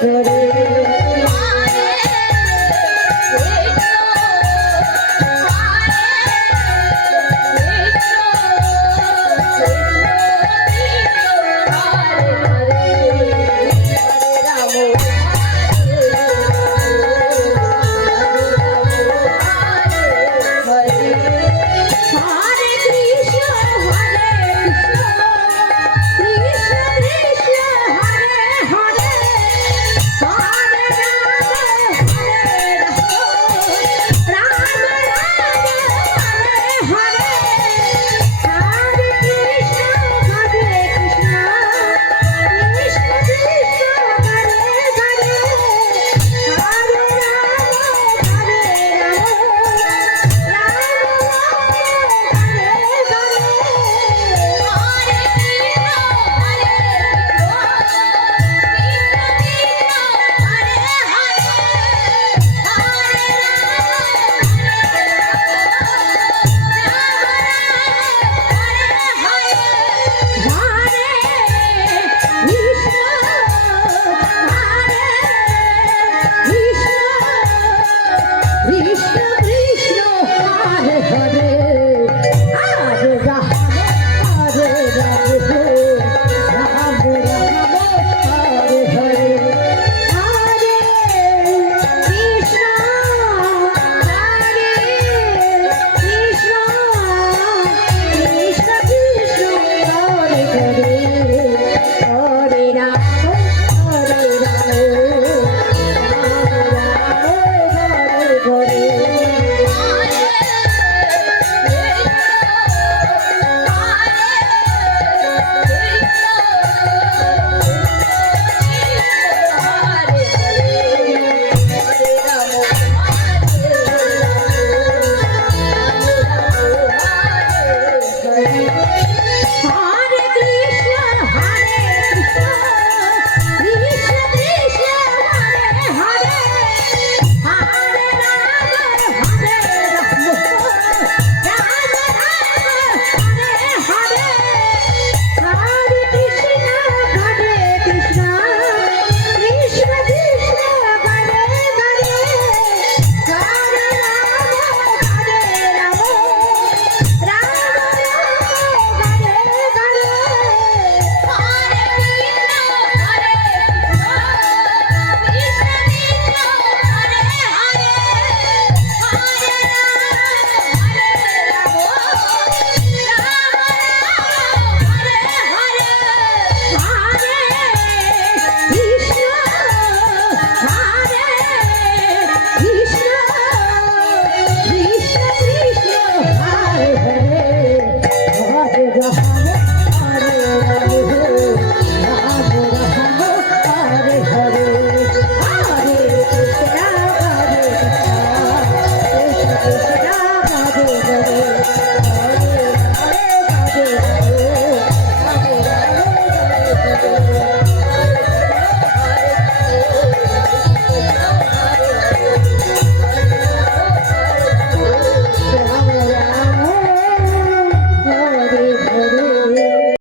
good.